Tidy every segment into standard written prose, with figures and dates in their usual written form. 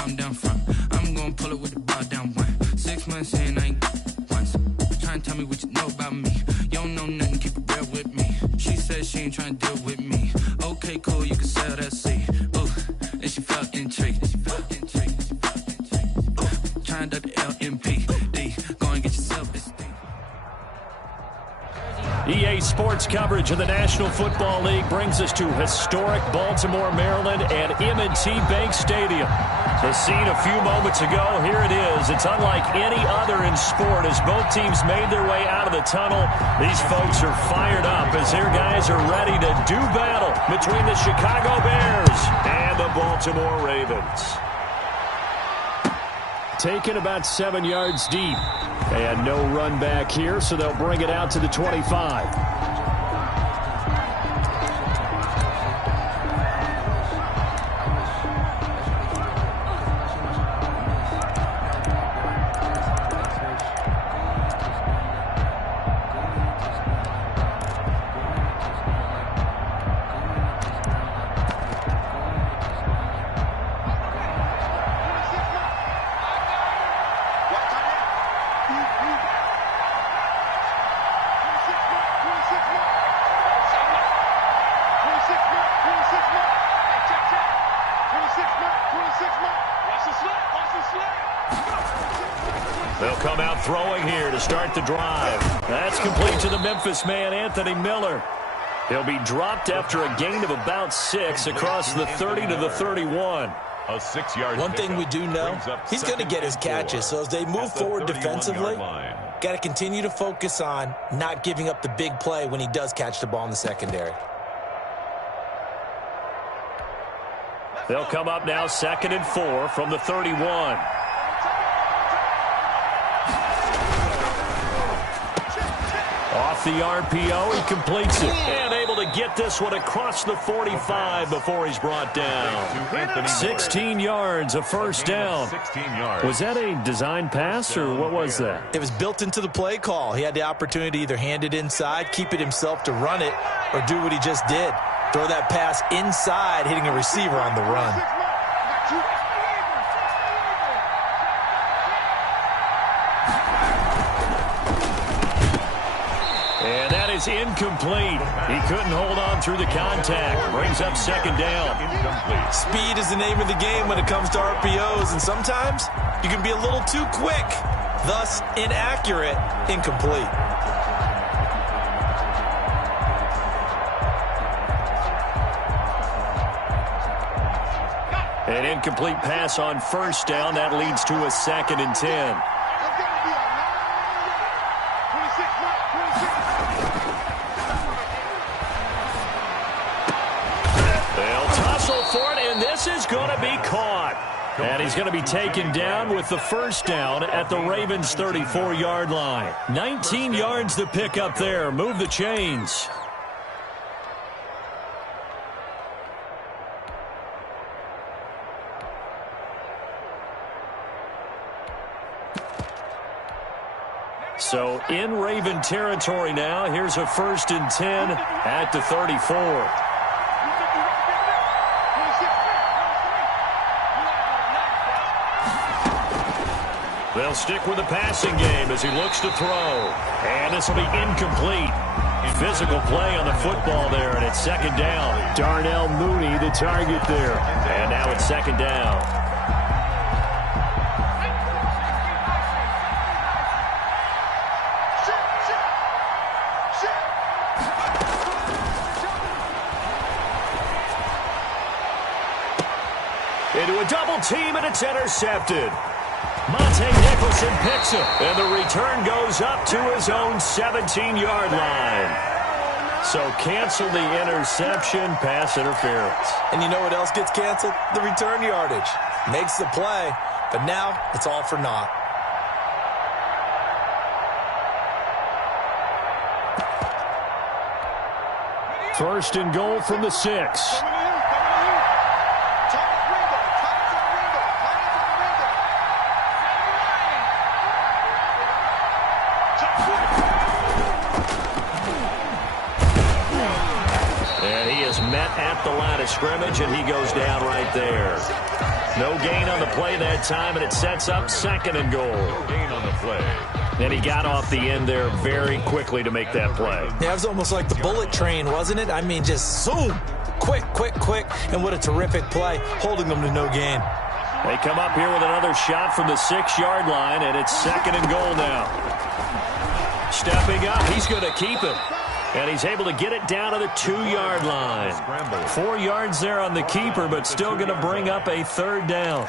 calm down front. I'm gonna pull it with the ball down one. 6 months in, I ain't once. Trying to tell me what you know about me. You don't know nothing, keep it real with me. She said she ain't trying to deal with me. Okay, cool, you can sell that seed. Ooh, and she felt intrigued. Trying to the LMPD. Go and get yourself this thing. EA Sports coverage of the National Football League brings us to historic Baltimore, Maryland and M&T Bank Stadium. The scene a few moments ago, here it is. It's unlike any other in sport as both teams made their way out of the tunnel. These folks are fired up as their guys are ready to do battle between the Chicago Bears and the Baltimore Ravens. Taken about 7 yards deep. And no run back here, so they'll bring it out to the 25. They'll come out throwing here to start the drive. That's complete to the Memphis man, Anthony Miller. He'll be dropped after a gain of about 6 across the 30 to the 31. A 6-yard. One thing we do know, he's going to get his catches. So as they move forward defensively, got to continue to focus on not giving up the big play when he does catch the ball in the secondary. They'll come up now 2nd and 4 from the 31. Off the RPO, he completes it. And able to get this one across the 45 before he's brought down. 16 yards, a first down. Was that a design pass, or what was that? It was built into the play call. He had the opportunity to either hand it inside, keep it himself to run it, or do what he just did. Throw that pass inside, hitting a receiver on the run. And that is incomplete. He couldn't hold on through the contact. Brings up 2nd down. Speed is the name of the game when it comes to RPOs, and sometimes you can be a little too quick, thus inaccurate, incomplete. An incomplete pass on 1st down. That leads to a 2nd and 10. For it, and this is going to be caught. And he's going to be taken down with the 1st down at the Ravens' 34-yard line. 19 yards to pick up there. Move the chains. So in Raven territory now. Here's a 1st and 10 at the 34. They'll stick with the passing game as he looks to throw. And this will be incomplete. Physical play on the football there, and it's 2nd down. Darnell Mooney, the target there. And now it's 2nd down. Into a double team, and it's intercepted. Monte Nicholson picks it, and the return goes up to his own 17-yard line. So cancel the interception, pass interference. And you know what else gets canceled? The return yardage. Makes the play, but now it's all for naught. First and goal from the 6. Met at the line of scrimmage, and he goes down right there. No gain on the play that time, and it sets up 2nd and goal. No gain on the play. And he got off the end there very quickly to make that play. Yeah, it was almost like the bullet train, wasn't it? I mean, just zoom. Quick, quick, quick. And what a terrific play, holding them to no gain. They come up here with another shot from the 6-yard line, and it's 2nd and goal now. Stepping up, he's going to keep it. And he's able to get it down to the 2-yard line. 4 yards there on the keeper, but still going to bring up a 3rd down.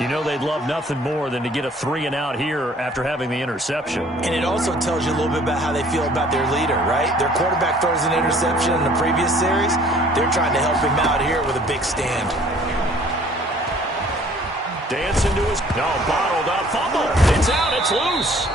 You know they'd love nothing more than to get a 3-and-out here after having the interception. And it also tells you a little bit about how they feel about their leader, right? Their quarterback throws an interception in the previous series. They're trying to help him out here with a big stand. Dancing to his... No, bottled up. Fumble. It's out. It's loose.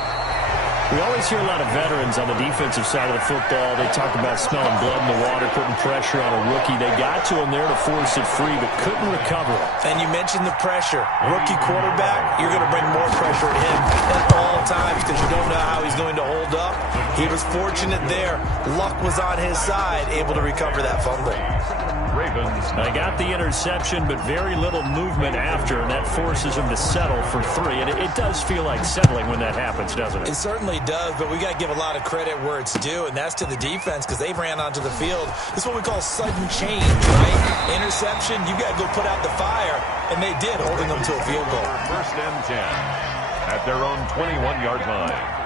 We always hear a lot of veterans on the defensive side of the football. They talk about smelling blood in the water, putting pressure on a rookie. They got to him there to force it free, but couldn't recover it. And you mentioned the pressure. Rookie quarterback, you're going to bring more pressure at him at all times because you don't know how he's going to hold up. He was fortunate there. Luck was on his side, able to recover that fumble. Ravens. They got the interception, but very little movement after, and that forces him to settle for 3. And it does feel like settling when that happens, doesn't it? It certainly does, but we got to give a lot of credit where it's due, and that's to the defense because they ran onto the field. This is what we call sudden change, right? Interception, you got to go put out the fire, and they did, holding them to a field goal. 1st and 10 at their own 21-yard line.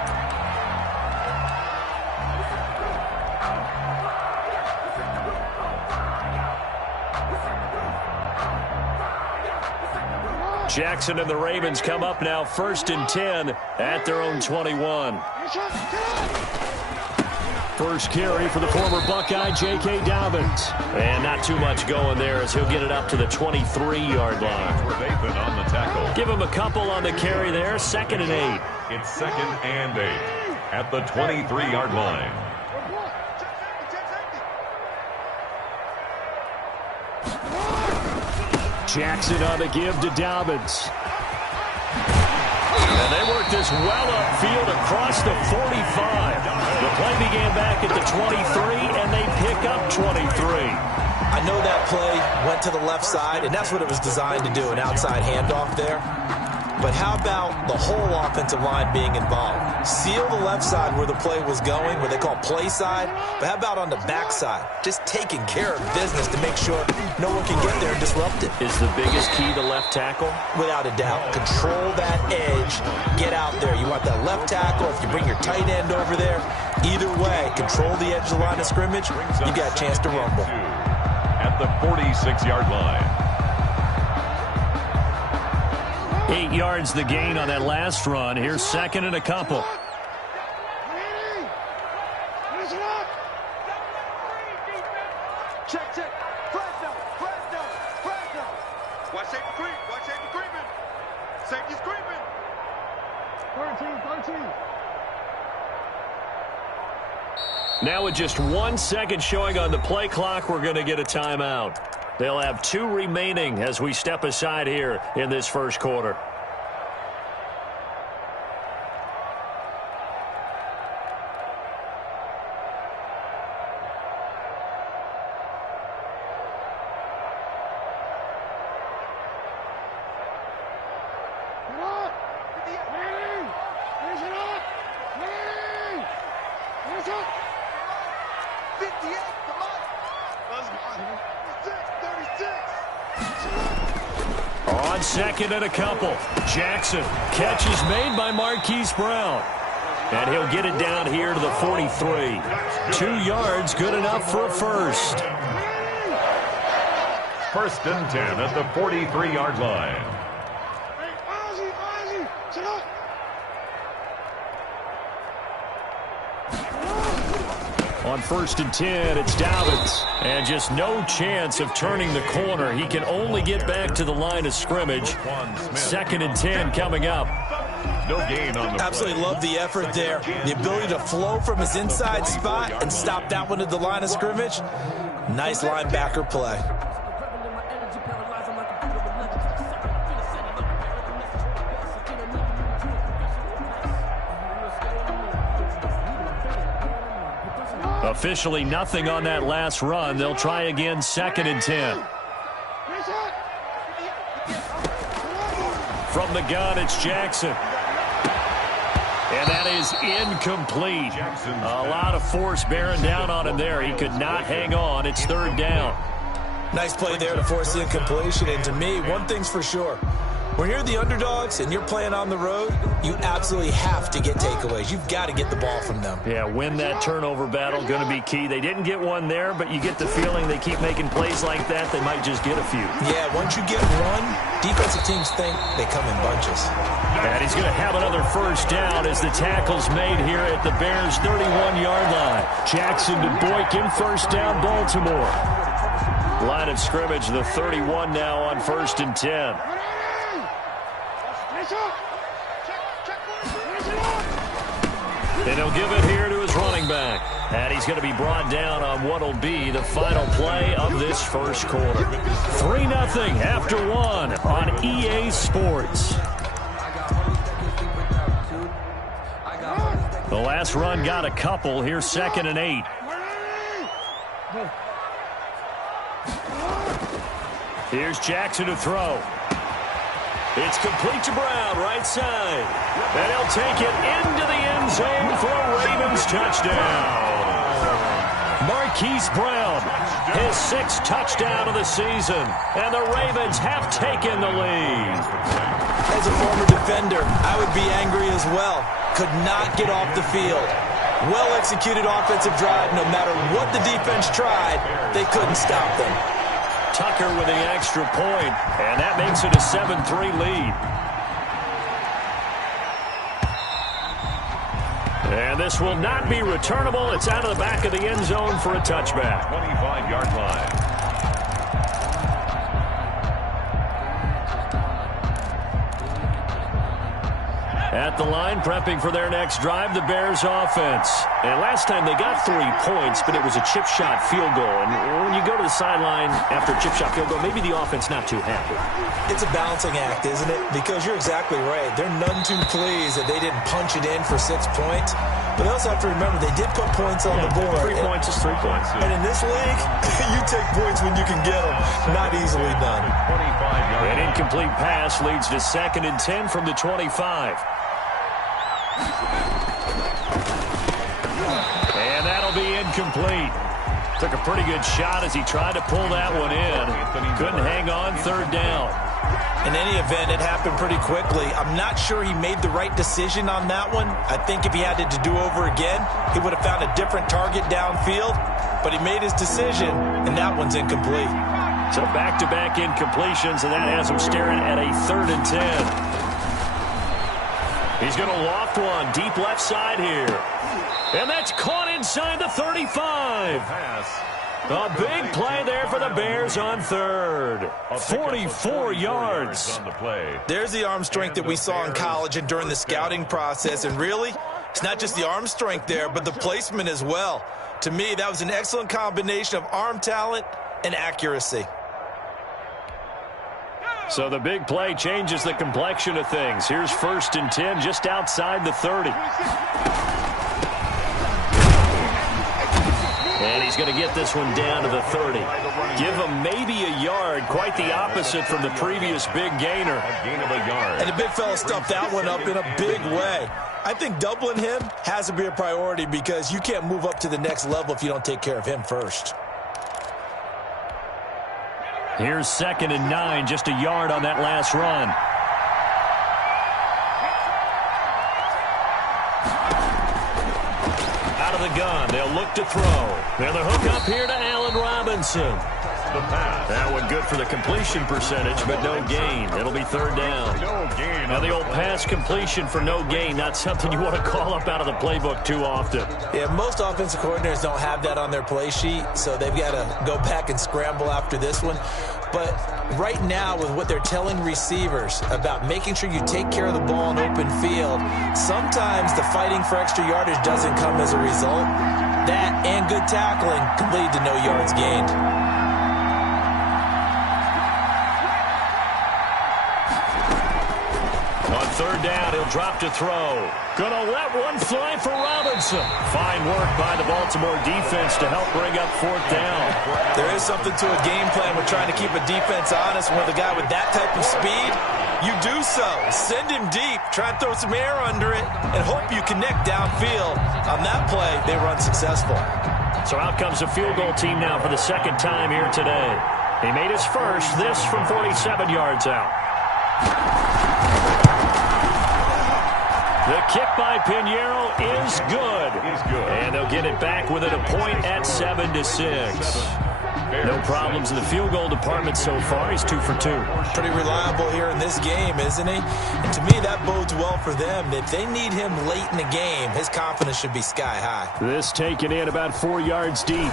Jackson and the Ravens come up now 1st and 10 at their own 21. First carry for the former Buckeye, J.K. Dobbins. And not too much going there as he'll get it up to the 23-yard line. On the tackle. Give him a couple on the carry there, 2nd and 8. It's 2nd and 8 at the 23-yard line. Jackson on the give to Dobbins. And they work this well upfield across the 45. The play began back at the 23, and they pick up 23. I know that play went to the left side, and that's what it was designed to do, an outside handoff there. But how about the whole offensive line being involved? Seal the left side where the play was going, what they call play side. But how about on the back side? Just taking care of business to make sure no one can get there and disrupt it. Is the biggest key to left tackle? Without a doubt. Control that edge. Get out there. You want that left tackle. If you bring your tight end over there, either way, control the edge of the line of scrimmage, you got a chance to rumble. At the 46-yard line. 8 yards the gain on that last run. Here's 2nd and a couple. Check. Fresno. Watch safety creep. Safety's creeping. 13. Now with just 1 second showing on the play clock, we're going to get a timeout. They'll have 2 remaining as we step aside here in this first quarter. On 2nd and a couple. Jackson. Catch is made by Marquise Brown. And he'll get it down here to the 43. 2 yards, good enough for a first. 1st and 10 at the 43-yard line. On 1st and 10, it's Dobbins. And just no chance of turning the corner. He can only get back to the line of scrimmage. 2nd and 10 coming up. No gain on the Absolutely play. love the effort there. The ability to flow from his inside spot and stop that one at the line of scrimmage. Nice linebacker play. Officially nothing on that last run. They'll try again, 2nd and 10. From the gun, it's Jackson. And that is incomplete. A lot of force bearing down on him there. He could not hang on. It's third down. Nice play there to force the incompletion. And to me, one thing's for sure. When you're the underdogs and you're playing on the road, you absolutely have to get takeaways. You've got to get the ball from them. Yeah, win that turnover battle, going to be key. They didn't get one there, but you get the feeling they keep making plays like that, they might just get a few. Yeah, once you get one, defensive teams think they come in bunches. And he's going to have another first down as the tackle's made here at the Bears' 31-yard line. Jackson to Boykin, first down, Baltimore. Line of scrimmage, the 31 now on 1st and 10. And he'll give it here to his running back. And he's going to be brought down on what will be the final play of this first quarter. 3-0 after 1 on EA Sports. The last run got a couple. Here's 2nd and 8. Here's Jackson to throw. It's complete to Brown, right side. And he'll take it into the end zone for a Ravens touchdown. Marquise Brown, his 6th touchdown of the season. And the Ravens have taken the lead. As a former defender, I would be angry as well. Could not get off the field. Well-executed offensive drive. No matter what the defense tried, they couldn't stop them. Tucker with the extra point, and that makes it a 7-3 lead. And this will not be returnable. It's out of the back of the end zone for a touchback. 25-yard line. At the line, prepping for their next drive, the Bears offense. And last time they got 3 points, but it was a chip shot field goal. And when you go to the sideline after a chip shot field goal, maybe the offense not too happy. It's a balancing act, isn't it? Because you're exactly right. They're none too pleased that they didn't punch it in for 6 points. But they also have to remember they did put points on the board. 3 points is 3 points. And in this league, you take points when you can get them. Not easily done. An incomplete pass leads to 2nd and 10 from the 25. And that'll be incomplete. Took a pretty good shot as he tried to pull that one in. Couldn't hang on, 3rd down. In any event, it happened pretty quickly. I'm not sure he made the right decision on that one. I think if he had it to do over again, he would have found a different target downfield. But he made his decision, and that one's incomplete. So back-to-back incompletions, and that has him staring at a 3rd and 10. He's going to loft one deep left side here. And that's caught inside the 35. A big play there for the Bears on 3rd. 44 yards. There's the arm strength that we saw in college and during the scouting process. And really, it's not just the arm strength there, but the placement as well. To me, that was an excellent combination of arm talent and accuracy. So the big play changes the complexion of things. Here's 1st and 10 just outside the 30. And he's going to get this one down to the 30. Give him maybe a yard, quite the opposite from the previous big gainer. A gain of a yard. And the big fella stuffed that one up in a big way. I think doubling him has to be a priority because you can't move up to the next level if you don't take care of him first. Here's 2nd and 9, just a yard on that last run. Out of the gun, they'll look to throw. And the hook up here to Allen Robinson. The pass. That one good for the completion percentage, but no gain. It'll be 3rd down. No gain. Now the old pass completion for no gain, not something you want to call up out of the playbook too often. Yeah, most offensive coordinators don't have that on their play sheet, so they've got to go back and scramble after this one. But right now, with what they're telling receivers about making sure you take care of the ball in open field, sometimes the fighting for extra yardage doesn't come as a result. That and good tackling can lead to no yards gained. On 3rd down, he'll drop to throw. Gonna let one fly for Robinson. Fine work by the Baltimore defense to help bring up 4th down. There is something to a game plan with trying to keep a defense honest. With a guy with that type of speed, You do so. Send him deep. Try and throw some air under it and hope you connect downfield. On that play, they were unsuccessful. So out comes a field goal team now for the second time here today. He made his first, this from 47 yards out. The kick by Pinheiro is good. And they'll get it back within a point at 7-6. No problems in the field goal department so far. He's 2 for 2. Pretty reliable here in this game, isn't he? And to me, that bodes well for them. If they need him late in the game, his confidence should be sky high. This taken in about 4 yards deep.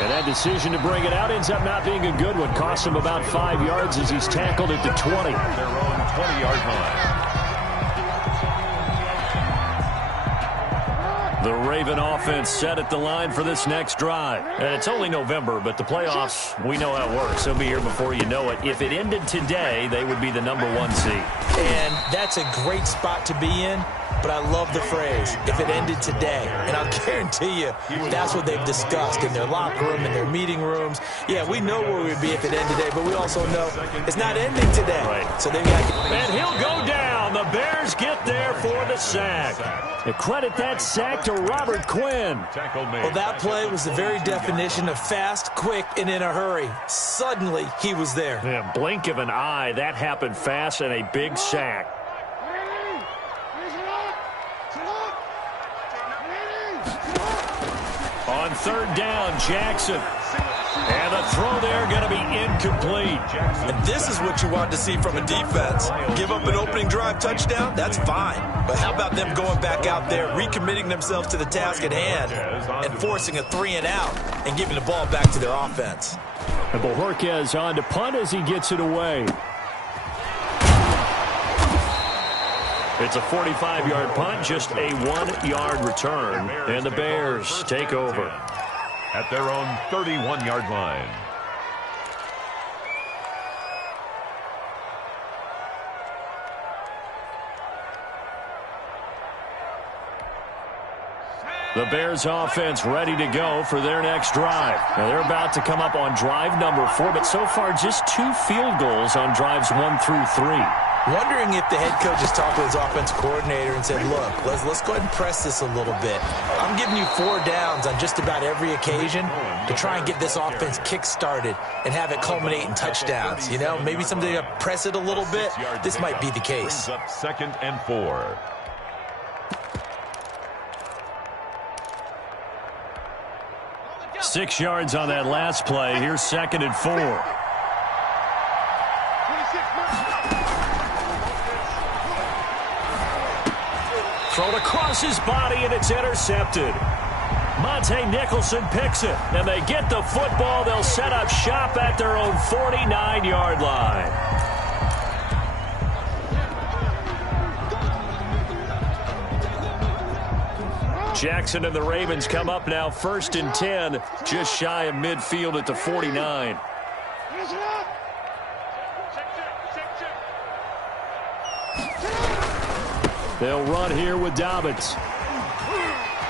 And that decision to bring it out ends up not being a good one. Costs him about 5 yards as he's tackled at the 20. Their own 20-yard line. The Raven offense set at the line for this next drive. And it's only November, but the playoffs, we know how it works. They'll be here before you know it. If it ended today, they would be the #1 seed. And that's a great spot to be in, but I love the phrase, if it ended today. And I'll guarantee you, that's what they've discussed in their locker room, in their meeting rooms. Yeah, we know where we'd be if it ended today, but we also know it's not ending today. Right. So they've got to... And he'll go down. The Bears get there for the sack. And credit that sack to Robert Quinn. Well, that play was the very definition of fast, quick, and in a hurry. Suddenly, he was there. Yeah, blink of an eye. That happened fast and a big sack. On third down, Jackson. And the throw there going to be incomplete. And this is what you want to see from a defense. Give up an opening drive touchdown, that's fine. But how about them going back out there, recommitting themselves to the task at hand, and forcing a 3-and-out and giving the ball back to their offense. And Bojorquez on to punt as he gets it away. It's a 45-yard punt, just a 1-yard return. And the Bears take over at their own 31-yard line. The Bears offense ready to go for their next drive. Now they're about to come up on drive number 4, but so far just 2 field goals on drives 1 through 3. Wondering if the head coach has talked to his offensive coordinator and said, look, let's go ahead and press this a little bit. I'm giving you 4 downs on just about every occasion to try and get this offense kick-started and have it culminate in touchdowns. You know, maybe something to press it a little bit. This might be the case. Up 2nd and 4. Six yards on that last play. Here's 2nd and 4. Thrown across his body, and it's intercepted. Monte Nicholson picks it, and they get the football. They'll set up shop at their own 49-yard line. Jackson and the Ravens come up now 1st and 10, just shy of midfield at the 49. They'll run here with Dobbins.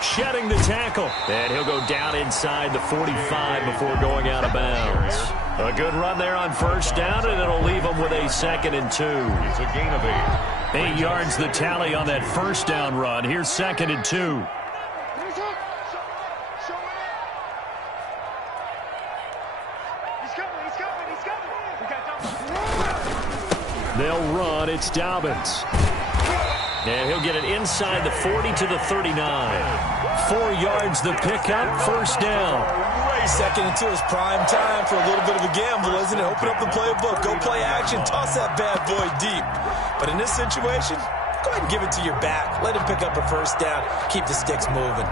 Shedding the tackle. And he'll go down inside the 45 before going out of bounds. A good run there on 1st down, and it'll leave them with a 2nd and 2. It's a gain of 8. 8 yards the tally on that 1st down run. Here's 2nd and 2. They'll run. It's Dobbins. And he'll get it inside the 40 to the 39. 4 yards the pickup, 1st down. 2nd and 2 is prime time for a little bit of a gamble, isn't it? Open up the playbook, go play action, toss that bad boy deep. But in this situation, go ahead and give it to your back. Let him pick up a 1st down, keep the sticks moving.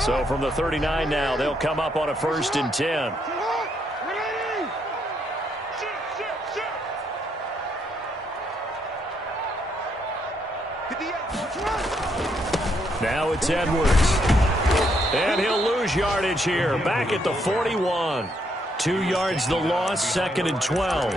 So from the 39 now, they'll come up on a 1st and 10. Now it's Edwards. And he'll lose yardage here. Back at the 41. 2 yards the loss, 2nd and 12.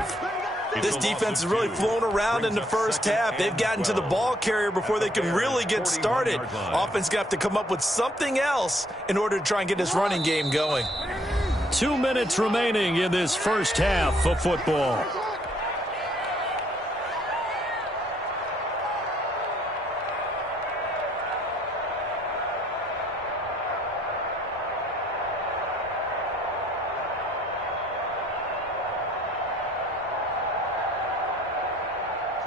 This defense is really flown around in the first half. They've gotten to the ball carrier before they can really get started. Offense got to come up with something else in order to try and get this running game going. 2 minutes remaining in this first half of football.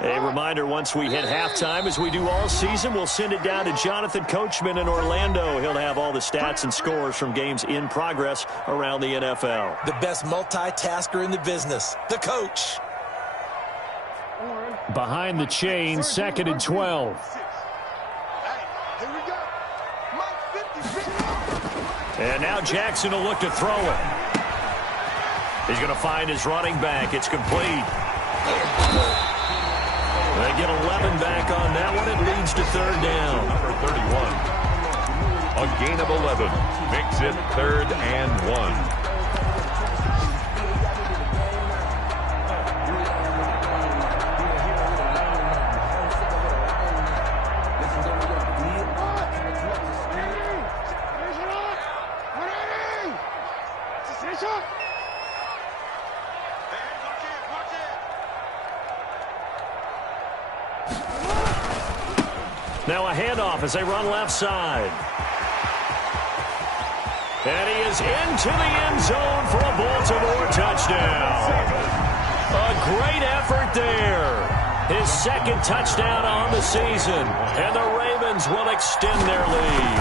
A reminder, once we hit halftime, as we do all season, we'll send it down to Jonathan Coachman in Orlando. He'll have all the stats and scores from games in progress around the NFL. The best multitasker in the business, the coach. Behind the chain, 2nd and 12. And now Jackson will look to throw it. He's going to find his running back. It's complete. They get 11 back on that one. It leads to 3rd down. Number 31. A gain of 11 makes it 3rd and 1. Now a handoff as they run left side. And he is into the end zone for a Baltimore touchdown. A great effort there. His 2nd touchdown on the season. And the Ravens will extend their lead.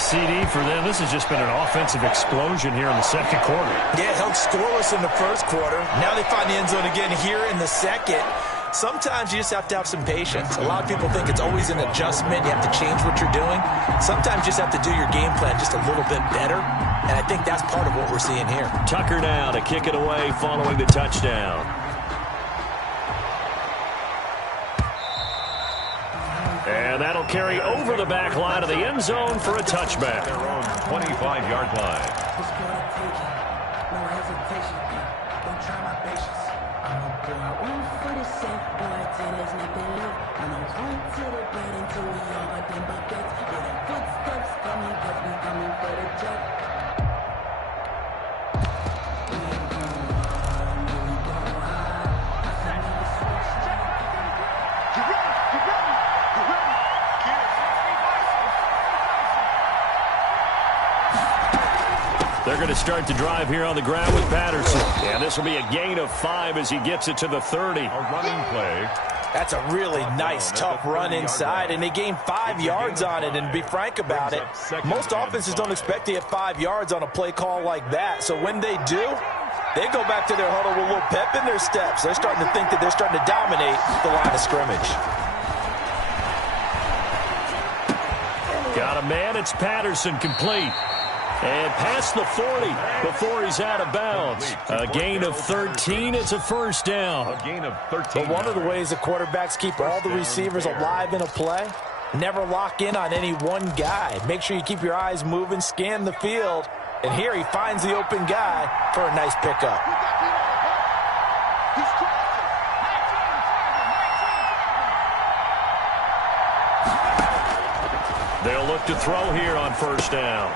CD for them, this has just been an offensive explosion here in the 2nd quarter. Yeah, held scoreless in the 1st quarter. Now they find the end zone again here in the 2nd. Sometimes you just have to have some patience. A lot of people think it's always an adjustment. You have to change what you're doing. Sometimes you just have to do your game plan just a little bit better. And I think that's part of what we're seeing here. Tucker now to kick it away following the touchdown. And that'll carry over the back line of the end zone for a touchback. Their own 25-yard line. They're going to start the drive here on the ground with Patterson. And this will be a gain of 5 as he gets it to the 30. A running play. That's a really nice, tough run inside, and they gained 5 yards on it. And to be frank about it, most offenses don't expect to get 5 yards on a play call like that. So when they do, they go back to their huddle with a little pep in their steps. They're starting to think that they're starting to dominate the line of scrimmage. Got a man. It's Patterson, complete. And past the 40 before he's out of bounds. A gain of 13. It's a 1st down. A gain of 13. But one of the ways the quarterbacks keep all the receivers alive in a play, never lock in on any one guy. Make sure you keep your eyes moving, scan the field. And here he finds the open guy for a nice pickup. They'll look to throw here on 1st down.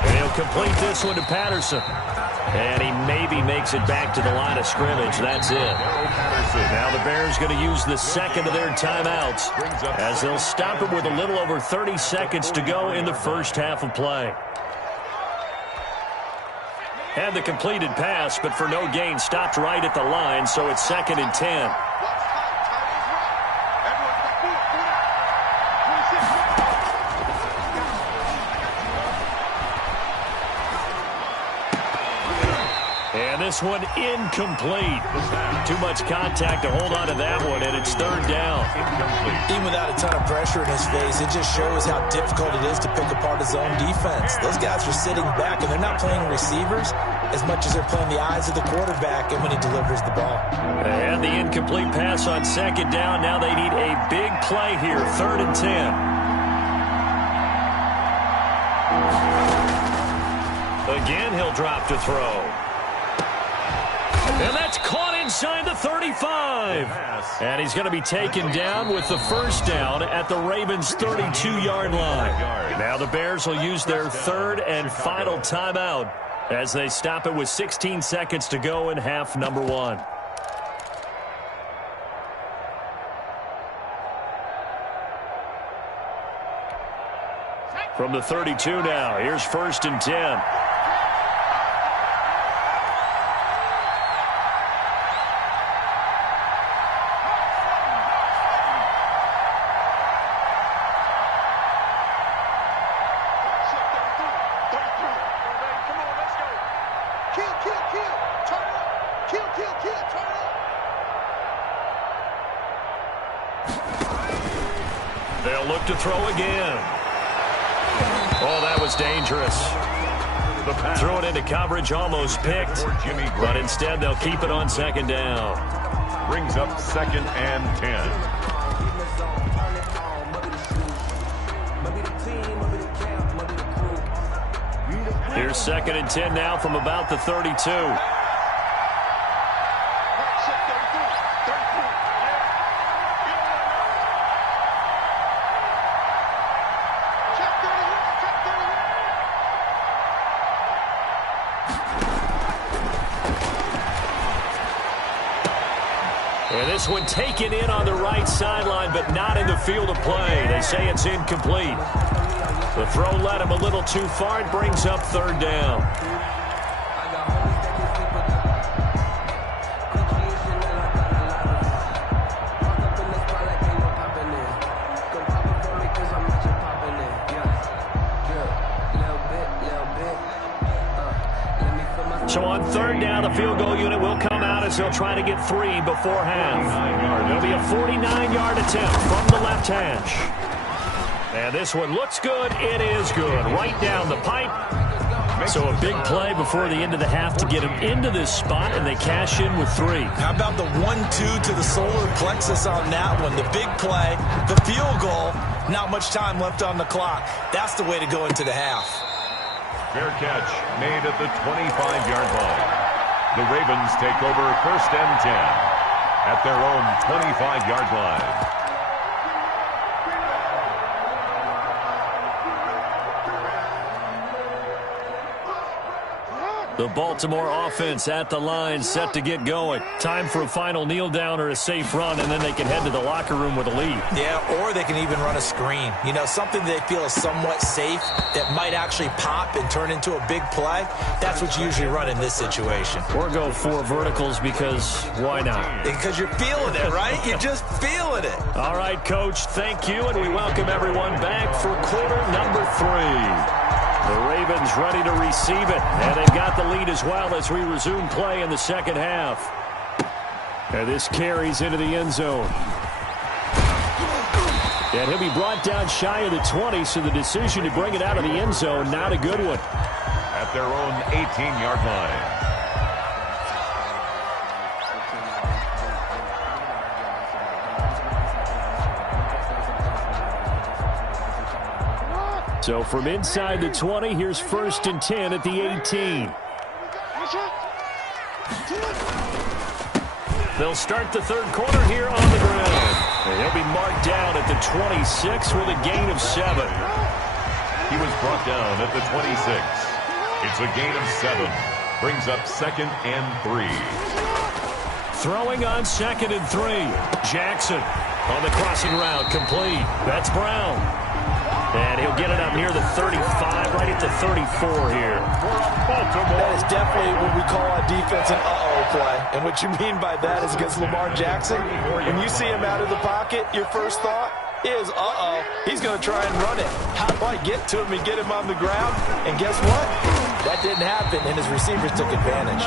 And he'll complete this one to Patterson. And he maybe makes it back to the line of scrimmage. That's it. Now the Bears going to use the 2nd of their timeouts as they'll stop it with a little over 30 seconds to go in the first half of play. And the completed pass, but for no gain, stopped right at the line, so it's 2nd and 10. And this one incomplete. Too much contact to hold on to that one, and it's 3rd down. Even without a ton of pressure in his face, it just shows how difficult it is to pick apart his own defense. Those guys are sitting back, and they're not playing receivers as much as they're playing the eyes of the quarterback and when he delivers the ball. And the incomplete pass on 2nd down. Now they need a big play here, 3rd and 10. Again, he'll drop to throw. And that's caught inside the 35. And he's going to be taken down with the first down at the Ravens' 32-yard line. Now the Bears will use their third and final timeout as they stop it with 16 seconds to go in half number one. From the 32 now, here's 1st and 10. They'll look to throw again. Oh, that was dangerous. Threw it into coverage, almost picked. But instead, they'll keep it on 2nd down. Brings up 2nd and 10. Here's 2nd and 10 now from about the 32. And this one taken in on the right sideline, but not in the field of play. They say it's incomplete. The throw led him a little too far. It brings up 3rd down. So on 3rd down, the field goal unit will come out as they'll try to get 3 before half. It'll be a 49-yard attempt from the left hash. And this one looks good. It is good. Right down the pipe. So a big play before the end of the half to get him into this spot, and they cash in with 3. How about the 1-2 to the solar plexus on that one? The big play, the field goal, not much time left on the clock. That's the way to go into the half. Fair catch made at the 25-yard line. The Ravens take over 1st and 10 at their own 25-yard line. The Baltimore offense at the line, set to get going. Time for a final kneel down or a safe run, and then they can head to the locker room with a lead. Yeah, or they can even run a screen. You know, something they feel is somewhat safe that might actually pop and turn into a big play. That's what you usually run in this situation. Or go 4 verticals because why not? Because you're feeling it, right? You're just feeling it. All right, Coach, thank you, and we welcome everyone back for quarter number 3. The Ravens ready to receive it, and they've got the lead as well as we resume play in the second half. And this carries into the end zone. And he'll be brought down shy of the 20, so the decision to bring it out of the end zone, not a good one. At their own 18-yard line. So from inside the 20, here's 1st and 10 at the 18. They'll start the 3rd quarter here on the ground. And he'll be marked down at the 26 with a gain of 7. He was brought down at the 26. It's a gain of 7. Brings up 2nd and 3. Throwing on 2nd and 3. Jackson on the crossing route, complete. That's Brown. And he'll get it up near the 35, right at the 34 here. That is definitely what we call a defense an uh-oh play. And what you mean by that is against Lamar Jackson, when you see him out of the pocket, your first thought is, uh-oh, he's going to try and run it. How do I get to him and get him on the ground? And guess what? That didn't happen, and his receivers took advantage.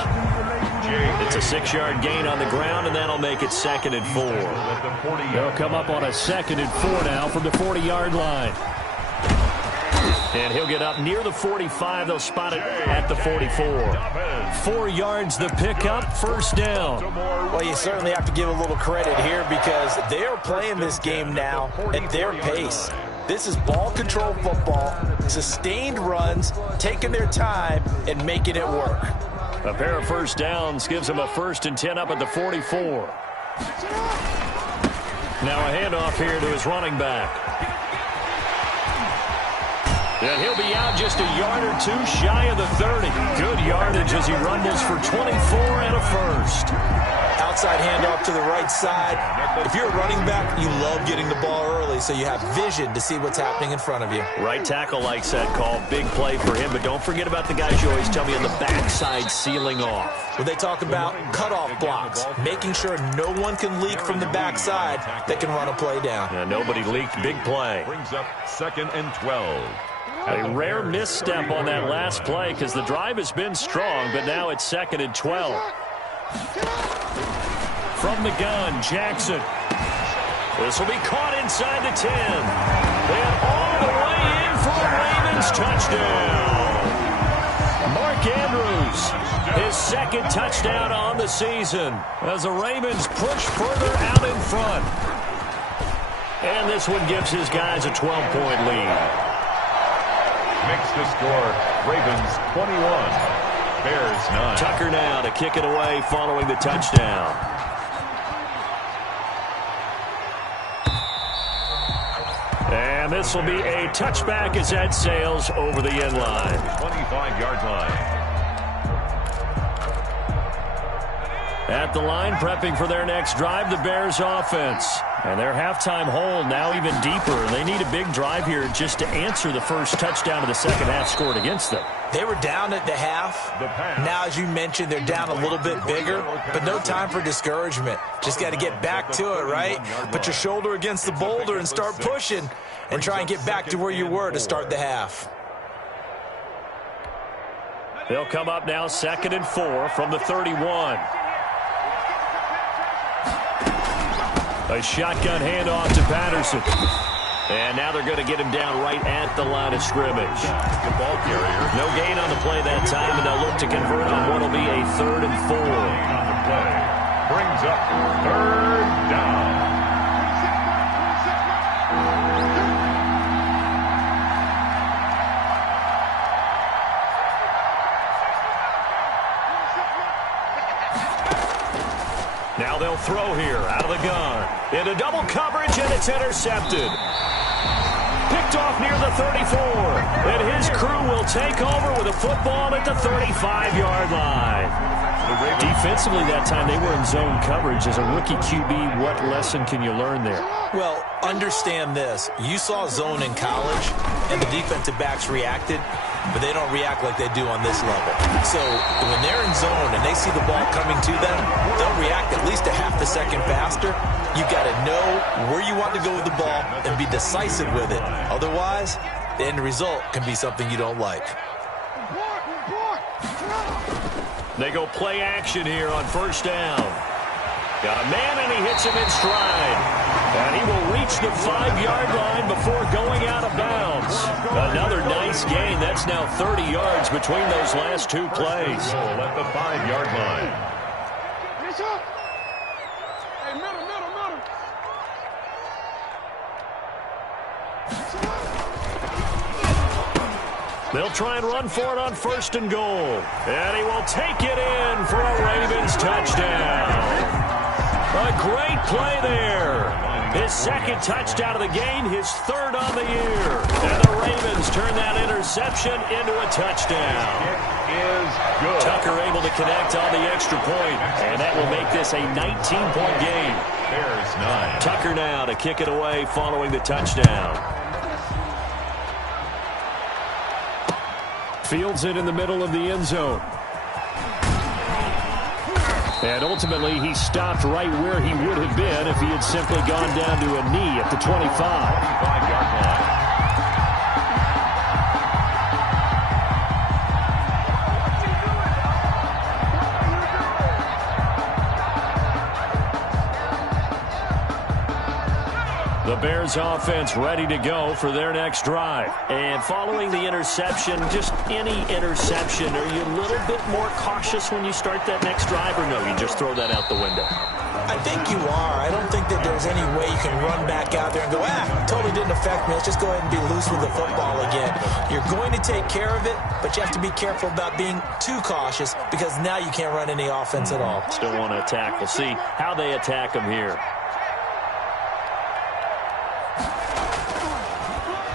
It's a 6-yard gain on the ground, and that'll make it 2nd and 4. They'll come up on a 2nd and 4 now from the 40-yard line. And he'll get up near the 45. They'll spot it at the 44. 4 yards the pickup, 1st down. Well, you certainly have to give a little credit here because they are playing this game now at their pace. This is ball control football, sustained runs, taking their time, and making it work. A pair of first downs gives him a 1st and 10 up at the 44. Now a handoff here to his running back. And he'll be out just a yard or two shy of the 30. Good yardage as he rumbles for 24 and a 1st. Outside handoff to the right side. If you're a running back, you love getting the ball early so you have vision to see what's happening in front of you. Right tackle likes that call. Big play for him, but don't forget about the guys you always tell me on the backside sealing off. When they talk about cutoff blocks, making sure no one can leak from the backside that can run a play down. Yeah, nobody leaked. Big play. Brings up 2nd and 12. A rare misstep on that last play because the drive has been strong, but now it's 2nd and 12. From the gun, Jackson. This will be caught inside the 10. And all the way in for a Ravens touchdown. Mark Andrews, his 2nd touchdown on the season as the Ravens push further out in front. And this one gives his guys a 12-point lead. Makes the score Ravens 21, Bears 9. Tucker now to kick it away following the touchdown. And this will be a touchback as that sails over the end line. 25-yard line. At the line, prepping for their next drive, the Bears offense. And their halftime hole now even deeper. They need a big drive here just to answer the first touchdown of the second half scored against them. They were down at the half. Now, as you mentioned, they're down a little bit bigger, but no time for discouragement. Just got to get back to it, right? Put your shoulder against the boulder and start pushing and try and get back to where you were to start the half. They'll come up now 2nd and 4 from the 31. A shotgun handoff to Patterson. And now they're going to get him down right at the line of scrimmage. The ball carrier. No gain on the play that time, and they'll look to convert on what will be a 3rd and 4. On the play. Brings up 3rd down. Now they'll throw here out of the gun. Into double coverage, and it's intercepted. Picked off near the 34. And his crew will take over with a football at the 35-yard line. Defensively that time, they were in zone coverage. As a rookie QB, what lesson can you learn there? Well, understand this. You saw zone in college, and the defensive backs reacted, but they don't react like they do on this level. So when they're in zone and they see the ball coming to them, they'll react at least a half a second faster. You've got to know where you want to go with the ball and be decisive with it. Otherwise, the end result can be something you don't like. They go play action here on 1st down. Got a man, and he hits him in stride. And he will reach the 5-yard line before going out of bounds. Another nice gain. That's now 30 yards between those last two plays. At the 5-yard line. Hey, middle. They'll try and run for it on 1st and goal. And he will take it in for a Ravens touchdown. A great play there. His 2nd touchdown of the game, his 3rd on the year. And the Ravens turn that interception into a touchdown. It is good. Tucker able to connect on the extra point. And that will make this a 19-point game. Bears 9. Tucker now to kick it away following the touchdown. Fields it in the middle of the end zone. And ultimately, he stopped right where he would have been if he had simply gone down to a knee at the 25. 25-yard line. The Bears offense ready to go for their next drive. And following the interception, just any interception, are you a little bit more cautious when you start that next drive, or no, you just throw that out the window? I think you are. I don't think that there's any way you can run back out there and go, totally didn't effect, man. Let's just go ahead and be loose with the football again. You're going to take care of it, but you have to be careful about being too cautious because now you can't run any offense at all. Still want to attack. We'll see how they attack them here.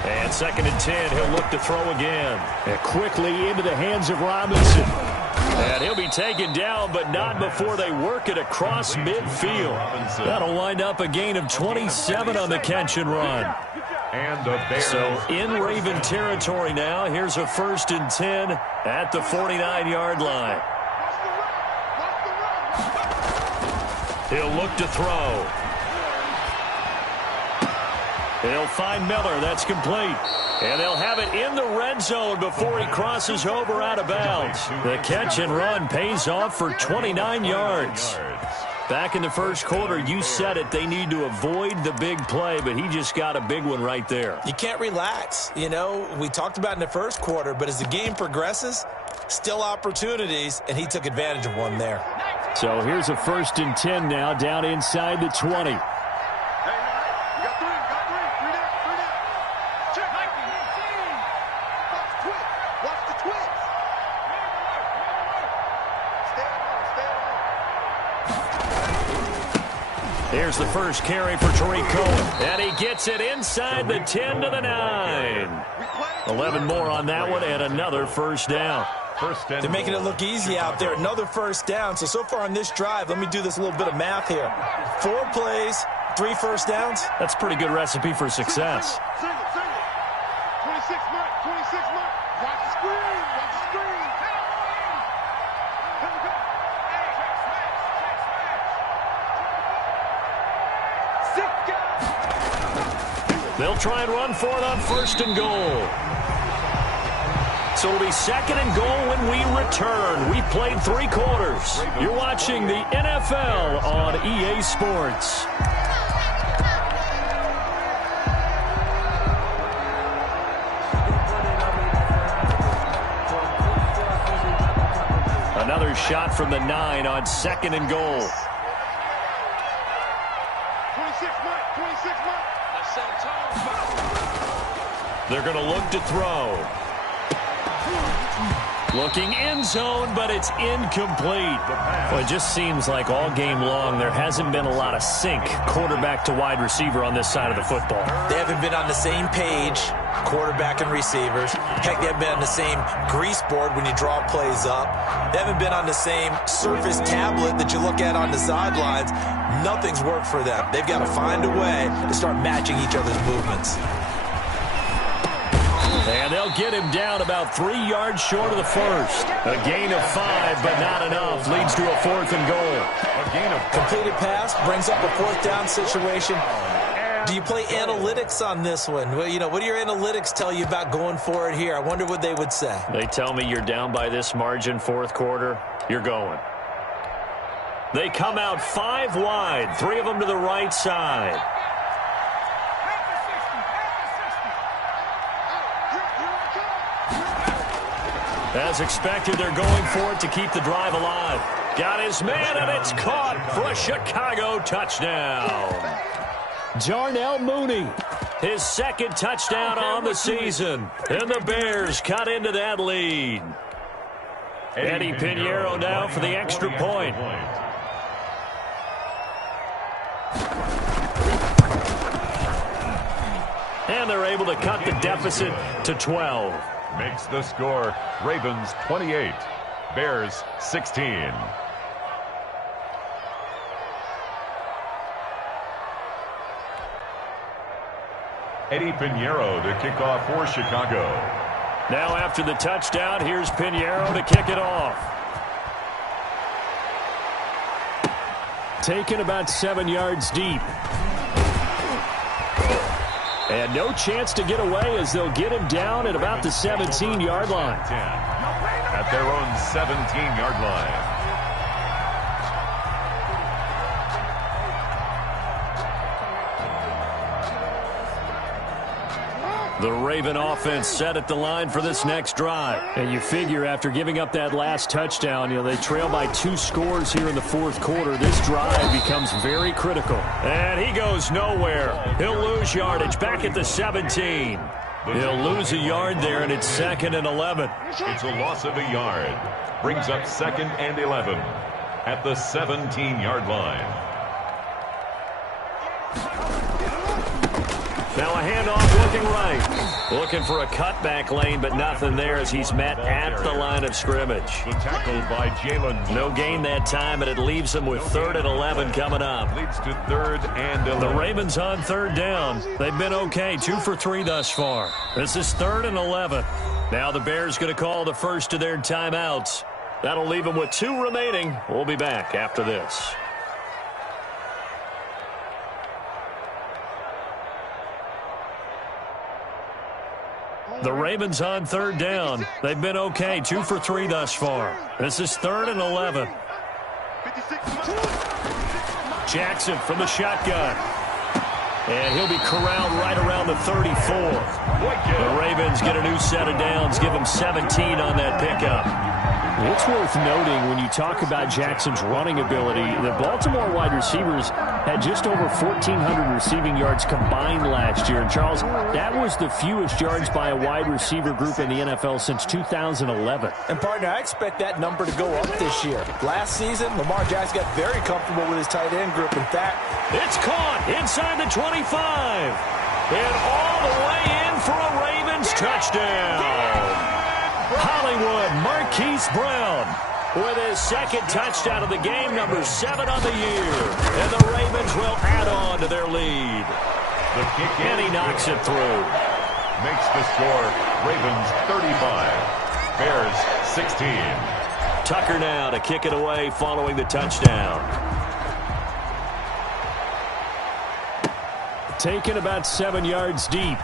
And 2nd and 10, he'll look to throw again. And quickly into the hands of Robinson. And he'll be taken down, but not before they work it across midfield. That'll wind up a gain of 27 on the catch and run. So in Raven territory now, here's a 1st and 10 at the 49-yard line. He'll look to throw. He'll find Miller. That's complete. And they'll have it in the red zone before he crosses over out of bounds. The catch and run pays off for 29 yards. Back in the first quarter, you said it, they need to avoid the big play, but he just got a big one right there. You can't relax. You know, we talked about in the first quarter, but as the game progresses, still opportunities, and he took advantage of one there. So here's a 1st and 10 now down inside the 20. Here's the first carry for Tariq Cohen. And he gets it inside the 10 to the 9. 11 more on that one and another 1st down. They're making it look easy out there. Another 1st down. So far on this drive, let me do this little bit of math here. 4 plays, 3 1st downs. That's a pretty good recipe for success. 26 mark. Watch the screen. They'll try and run for it on 1st and goal. So it'll be 2nd and goal when we return. We played 3 quarters. You're watching the NFL on EA Sports. Another shot from the 9 on 2nd and goal. 26 mark. They're going to look to throw. Looking end zone, but it's incomplete. Well, it just seems like all game long there hasn't been a lot of sync quarterback to wide receiver on this side of the football. They haven't been on the same page, quarterback and receivers. Heck, they haven't been on the same grease board when you draw plays up. They haven't been on the same surface tablet that you look at on the sidelines. Nothing's worked for them. They've got to find a way to start matching each other's movements. And they'll get him down about 3 yards short of the 1st. A gain of 5, but not enough. Leads to a 4th and goal. A gain of completed pass brings up a 4th down situation. Do you play analytics on this one? Well, you know, what do your analytics tell you about going for it here? I wonder what they would say. They tell me you're down by this margin 4th quarter, you're going. They come out 5 wide, 3 of them to the right side. As expected, they're going for it to keep the drive alive. Got his man, and it's caught for a Chicago touchdown. Darnell Mooney, his 2nd touchdown on the season. And the Bears cut into that lead. Eddie Pinheiro now for the extra point. And they're able to cut the deficit to 12. Makes the score Ravens 28, Bears 16. Eddie Pinheiro to kick off for Chicago. Now after the touchdown, here's Pinheiro to kick it off. Taken about 7 yards deep. And no chance to get away as they'll get him down at about the 17-yard line. At their own 17-yard line. The Raven offense set at the line for this next drive. And you figure after giving up that last touchdown, they trail by 2 scores here in the fourth quarter. This drive becomes very critical. And he goes nowhere. He'll lose yardage back at the 17. He'll lose a yard there, and it's 2nd and 11. It's a loss of a yard. Brings up 2nd and 11 at the 17-yard line. Now a handoff looking right. Looking for a cutback lane, but nothing there as he's met at the line of scrimmage. The tackle by Jalen. No gain that time, and it leaves him with 3rd and 11 coming up. Leads to 3rd and 11. The Ravens on 3rd down. They've been okay, 2 for 3 thus far. This is 3rd and 11. Now the Bears going to call the first of their timeouts. That'll leave them with 2 remaining. We'll be back after this. The Ravens on 3rd down. They've been okay, 2 for 3 thus far. This is 3rd and 11. Jackson from the shotgun. And he'll be corralled right around the 34. The Ravens get a new set of downs, give them 17 on that pickup. It's worth noting when you talk about Jackson's running ability, the Baltimore wide receivers had just over 1,400 receiving yards combined last year. And, Charles, that was the fewest yards by a wide receiver group in the NFL since 2011. And, partner, I expect that number to go up this year. Last season, Lamar Jackson got very comfortable with his tight end group. In fact, it's caught inside the 25. And all the way in for a Ravens touchdown. Hollywood Marquise Brown with his 2nd touchdown of the game, number 7 on the year. And the Ravens will add on to their lead. The kick in. And he knocks it through. Makes the score Ravens 35, Bears 16. Tucker now to kick it away following the touchdown. Taken about 7 yards deep.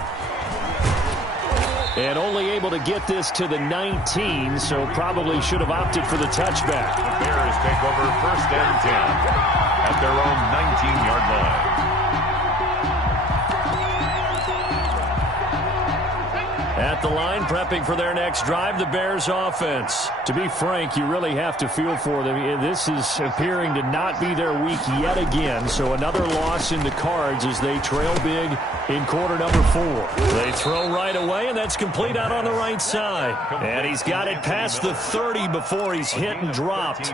And only able to get this to the 19, so probably should have opted for the touchback. The Bears take over 1st and 10 at their own 19-yard line. At the line, prepping for their next drive, the Bears offense. To be frank, you really have to feel for them. This is appearing to not be their week yet again, so another loss in the cards as they trail big in quarter number 4. They throw right away, and that's complete out on the right side. And he's got it past the 30 before he's hit and dropped.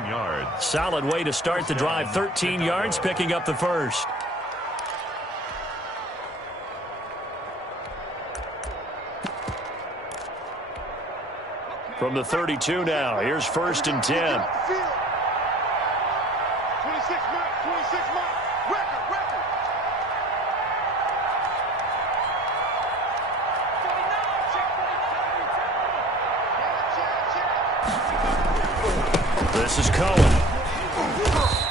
Solid way to start the drive. 13 yards, picking up the first. From the 32 now, here's 1st and 10. 26 mark, record. This is Cohen.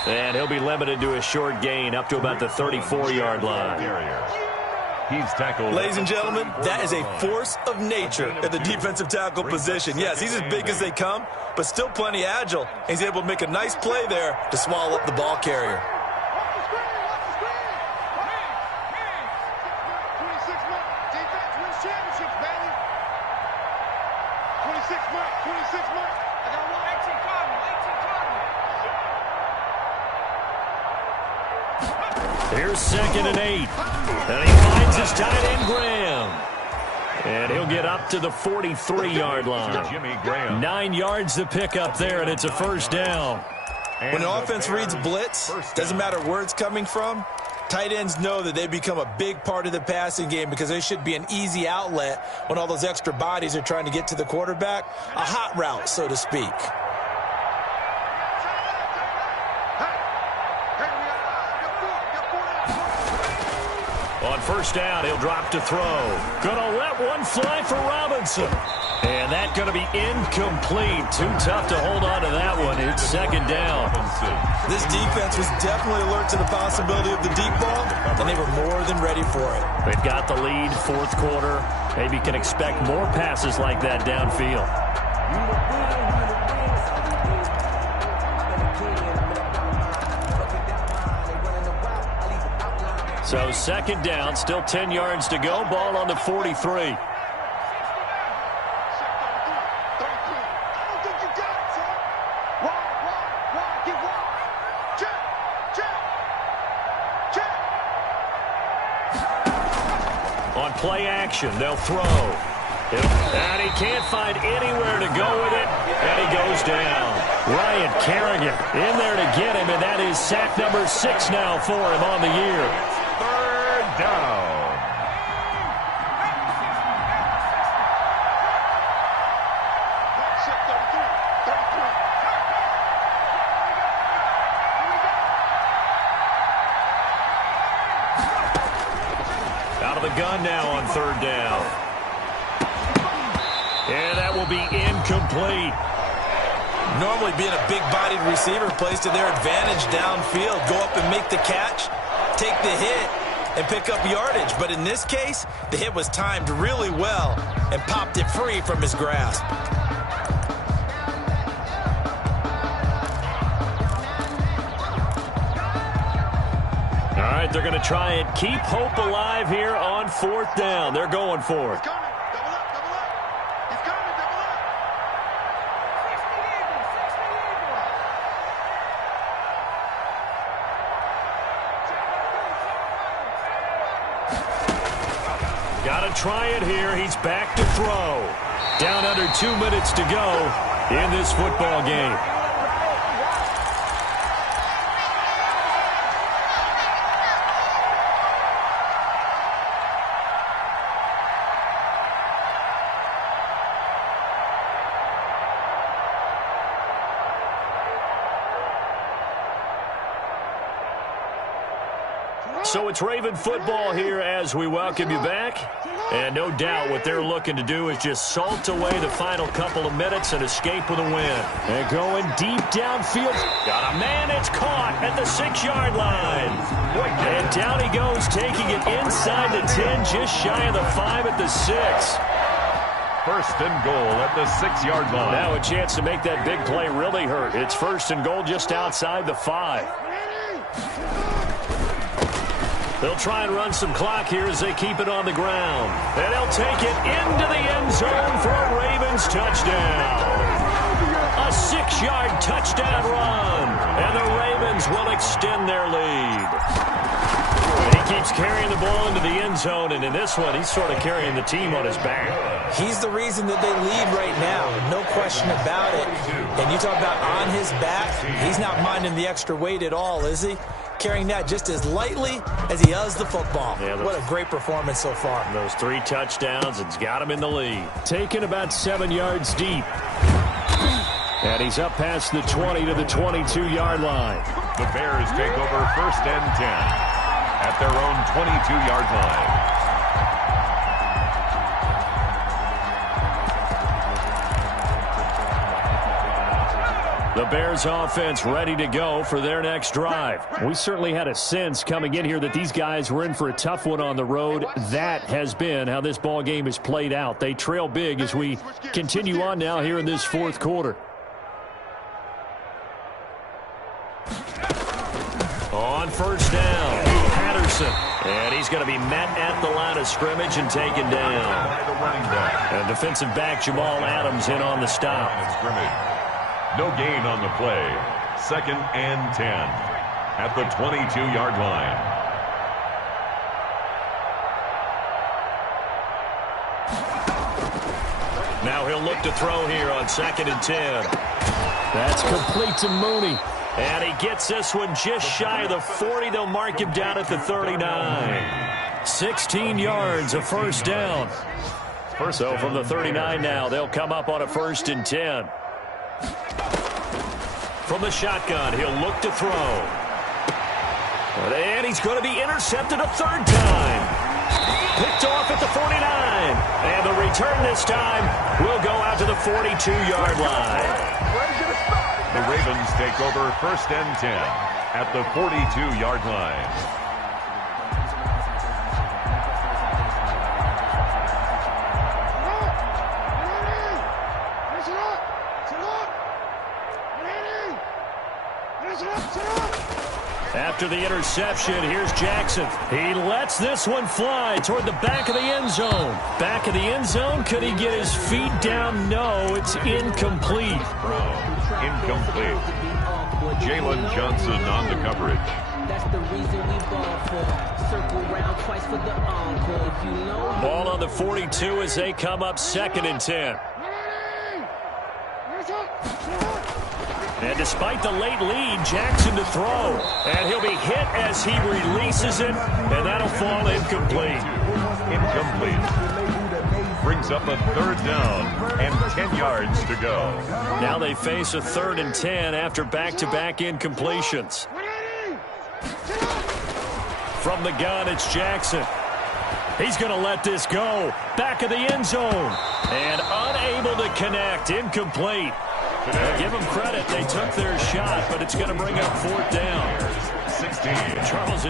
And he'll be limited to a short gain up to about the 34-yard line. He's tackled. Ladies and gentlemen, that is a force of nature at the defensive tackle position. Yes, he's as big as they come, but still plenty agile. He's able to make a nice play there to swallow up the ball carrier. Here's 2nd and 8. And he finds his tight end, Graham. And he'll get up to the 43-yard line. 9 yards to pick up there, and it's a 1st down. When the offense reads blitz, doesn't matter where it's coming from, tight ends know that they become a big part of the passing game because they should be an easy outlet when all those extra bodies are trying to get to the quarterback. A hot route, so to speak. On 1st down, he'll drop to throw. Gonna let one fly for Robinson. And that's going to be incomplete. Too tough to hold on to that one. It's 2nd down. This defense was definitely alert to the possibility of the deep ball, and they were more than ready for it. They've got the lead, 4th quarter. Maybe can expect more passes like that downfield. So second down, still 10 yards to go. Ball on the 43. On play action, they'll throw. And he can't find anywhere to go with it, and he goes down. Ryan Kerrigan in there to get him, and that is sack number 6 now for him on the year. Third down. Out of the gun now on third down. And that will be incomplete. Normally being a big-bodied receiver plays to their advantage downfield. Go up and make the catch, take the hit, and pick up yardage. But in this case, the hit was timed really well and popped it free from his grasp. All right, they're going to try and keep hope alive here on fourth down. They're going for it. Got to try it here. He's back to throw. Down under 2 minutes to go in this football game. So it's Raven football here as we welcome you back. And no doubt what they're looking to do is just salt away the final couple of minutes and escape with a win. And going deep downfield. Got a man, it's caught at the 6-yard line. And down he goes, taking it inside the 10, just shy of the 5 at the 6. First and goal at the 6-yard line. Now a chance to make that big play really hurt. It's first and goal just outside the 5. They'll try and run some clock here as they keep it on the ground. And they'll take it into the end zone for a Ravens touchdown. A 6-yard touchdown run. And the Ravens will extend their lead. And he keeps carrying the ball into the end zone. And in this one, he's sort of carrying the team on his back. He's the reason that they lead right now. No question about it. And you talk about on his back, he's not minding the extra weight at all, is he? Carrying that just as lightly as he does the football. Yeah, what a great performance so far. Those 3 touchdowns, it's got him in the lead. Taken about 7 yards deep. And he's up past the 20 to the 22-yard line. The Bears take over first and 10 at their own 22-yard line. The Bears offense ready to go for their next drive. We certainly had a sense coming in here that these guys were in for a tough one on the road. That has been how this ball game has played out. They trail big as we continue on now here in this fourth quarter. On first down, Patterson. And he's going to be met at the line of scrimmage and taken down. And defensive back Jamal Adams in on the stop. No gain on the play. Second and 10 at the 22-yard line. Now he'll look to throw here on second and 10. That's complete to Mooney. And he gets this one just shy of the 40. They'll mark him down at the 39. 16 yards, a first down. So from the 39 now, they'll come up on a first and 10. From the shotgun, he'll look to throw. And he's going to be intercepted a third time. Picked off at the 49. And the return this time will go out to the 42-yard line. The Ravens take over first and 10 at the 42-yard line. After the interception, here's Jackson. He lets this one fly toward the back of the end zone. Back of the end zone, could he get his feet down? No, it's incomplete. Incomplete. Jalen Johnson on the coverage. That's the reason we ball for. Circle round twice for the encore. If you know. Ball on the 42 as they come up 2nd and 10. And despite the late lead, Jackson to throw. And he'll be hit as he releases it, and that'll fall incomplete. Incomplete. Brings up a 3rd down and 10 yards to go. Now they face a 3rd and 10 after back-to-back incompletions. From the gun, it's Jackson. He's going to let this go. Back of the end zone. And unable to connect. Incomplete. Give them credit. They took their shot, but it's going to bring up 4th down. 16. Charles,